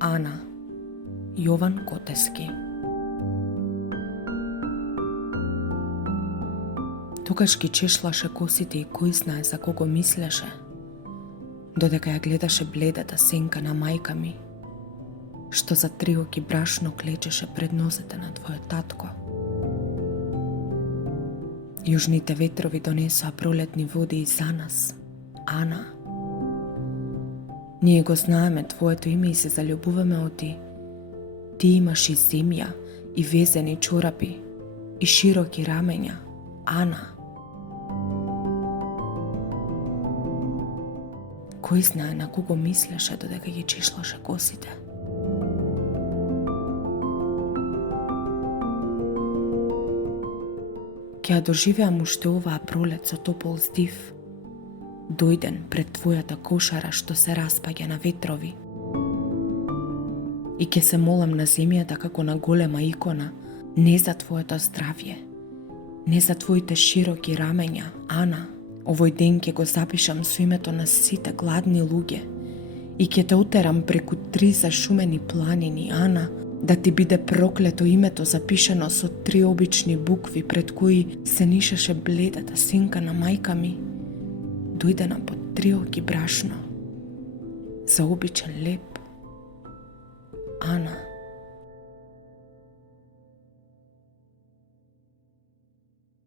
Ана, Јован Котески. Тогаш ги чешлаше косите и кој знае за кого мислеше, додека ја гледаше бледата сенка на мајка ми, што за 3 оки брашно клечеше пред нозете на твојот татко. Јужните ветрови донесоа пролетни води и за нас, Ана. Ние го знаеме твоето име и се заљубуваме од ти. Ти имаш и земја, и везени чорапи, и широки рамења, Ана. Кој знае на кого мислеше додека ги чешлаше косите? Ќе ја доживеам уште оваа пролет со топол здив, дојден пред твојата кошара што се распаѓа на ветрови. И ќе се молам на земјата како на голема икона, не за твоето здравје, не за твоите широки рамења, Ана. Овој ден ќе го запишам со името на сите гладни луѓе и ќе те утерам преку 3 зашумени планини, Ана, да ти биде проклето името запишано со 3 обични букви пред кои се нишеше бледата сенка на мајка ми, дојдена под 3 оки брашно, за обичен леп, Ана.